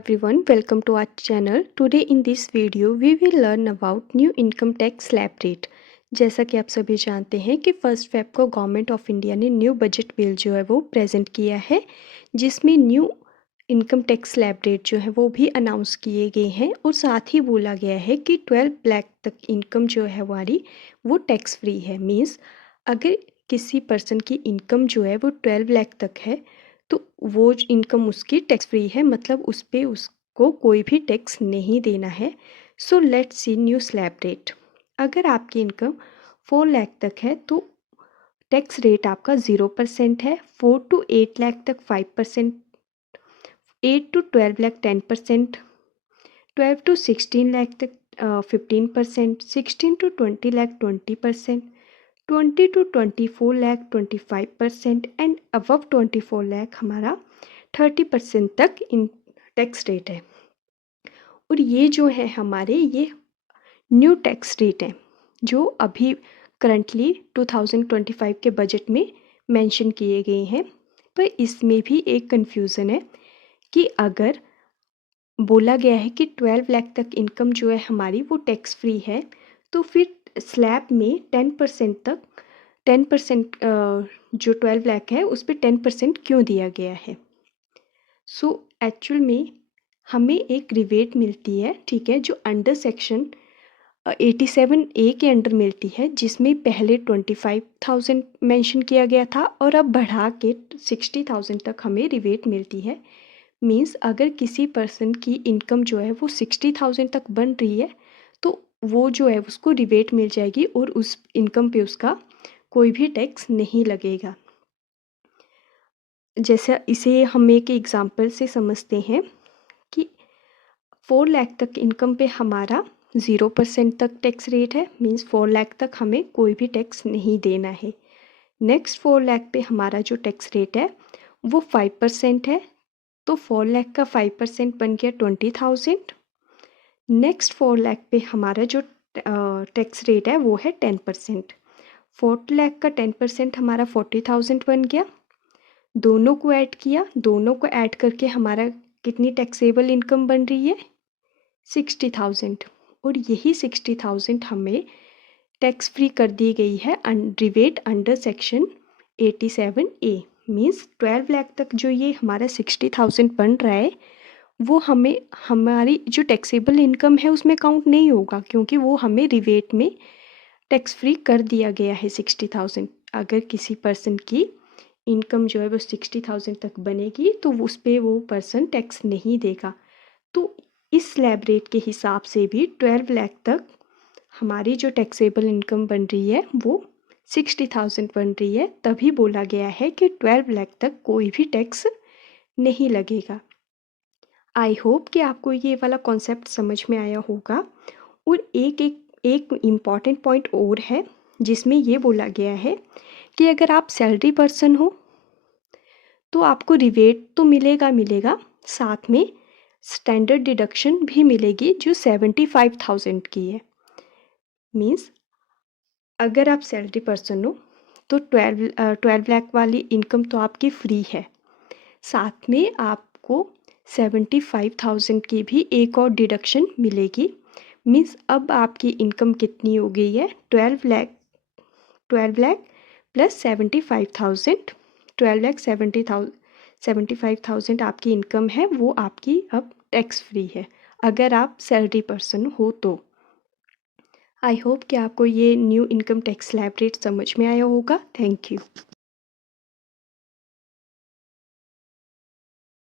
everyone, welcome to our channel. Today in this video we will learn about new income tax slab rate. जैसा कि आप सभी जानते हैं कि 1 फेब को गवर्नमेंट ऑफ इंडिया ने न्यू बजट बिल जो है वो प्रेजेंट किया है, जिसमें new income tax slab rate जो है वो भी अनाउंस किए गए हैं और साथ ही बोला गया है कि 12 लाख तक इनकम जो है हमारी वो टैक्स फ्री है। मीन्स अगर किसी पर्सन की इनकम जो है वो 12 लाख तक है तो वो इनकम उसकी टैक्स फ्री है, मतलब उस पर उसको कोई भी टैक्स नहीं देना है। So let's see new slab rate. अगर आपकी इनकम 4 लाख तक है तो टैक्स रेट आपका 0% है। 4 to 8 लाख तक 5%, 8 to 12 लाख 10%, 12 to 16 लाख तक 15%, 16 to 20 lakh 20%, 20 to 24 lakh 25% and above 24 lakh हमारा 30% तक इन टैक्स रेट है। और ये जो है हमारे ये न्यू टैक्स रेट है जो अभी करंटली 2025 के बजट में मेंशन किए गए हैं। पर इसमें भी एक कन्फ्यूज़न है कि अगर बोला गया है कि 12 लाख तक इनकम जो है हमारी वो टैक्स फ्री है, तो फिर स्लैब में 10% तक 10% जो 12 लाख है उस पर 10% क्यों दिया गया है। सो एक्चुअल में हमें एक रिबेट मिलती है, ठीक है, जो अंडर सेक्शन 87A के अंडर मिलती है, जिसमें पहले 25,000 मेंशन किया गया था और अब बढ़ा के 60,000 तक हमें रिबेट मिलती है। मीन्स अगर किसी पर्सन की इनकम जो है वो 60,000 तक बन रही है तो वो जो है उसको रिबेट मिल जाएगी और उस इनकम पे उसका कोई भी टैक्स नहीं लगेगा। जैसे इसे हम एक एग्जांपल से समझते हैं कि 4 लाख तक इनकम पे हमारा 0% तक टैक्स रेट है। मीन्स 4 लाख तक हमें कोई भी टैक्स नहीं देना है। नेक्स्ट 4 लाख पे हमारा जो टैक्स रेट है वो 5% है, तो 4 लाख का 5% बन गया 20,000। नेक्स्ट 4 लाख पे हमारा जो टैक्स रेट है वो है 10%। 4 लाख का 10% हमारा 40,000 बन गया। दोनों को ऐड किया, दोनों को ऐड करके हमारा कितनी टैक्सेबल इनकम बन रही है 60,000। और यही 60,000 हमें टैक्स फ्री कर दी गई है rebate under section 87A। Means 12 lakh तक जो ये हमारा 60,000 बन रहा है वो हमें हमारी जो टैक्सेबल इनकम है उसमें काउंट नहीं होगा, क्योंकि वो हमें रिबेट में टैक्स फ्री कर दिया गया है 60,000। अगर किसी पर्सन की इनकम जो है वो 60,000 तक बनेगी तो उस पर वो पर्सन टैक्स नहीं देगा। तो इस स्लैब रेट के हिसाब से भी 12 लाख तक हमारी जो टैक्सेबल इनकम बन रही है वो 60,000 बन रही है। तभी बोला गया है कि 12 लाख तक कोई भी टैक्स नहीं लगेगा। आई होप कि आपको ये वाला कॉन्सेप्ट समझ में आया होगा। और एक इम्पॉर्टेंट पॉइंट और है जिसमें ये बोला गया है कि अगर आप सैलरी पर्सन हो तो आपको रिबेट तो मिलेगा, साथ में स्टैंडर्ड डिडक्शन भी मिलेगी जो 75,000 की है। मीन्स अगर आप सैलरी पर्सन हो तो 12 लाख वाली इनकम तो आपकी फ्री है, साथ में आपको 75,000 की भी एक और डिडक्शन मिलेगी। मीन्स अब आपकी इनकम कितनी हो गई है 12 लाख प्लस 75,000। 12 लाख 75,000 आपकी इनकम है, वो आपकी अब टैक्स फ्री है अगर आप सैलरी पर्सन हो तो। आई होप कि आपको ये new income tax slab rate समझ में आया होगा। Thank you.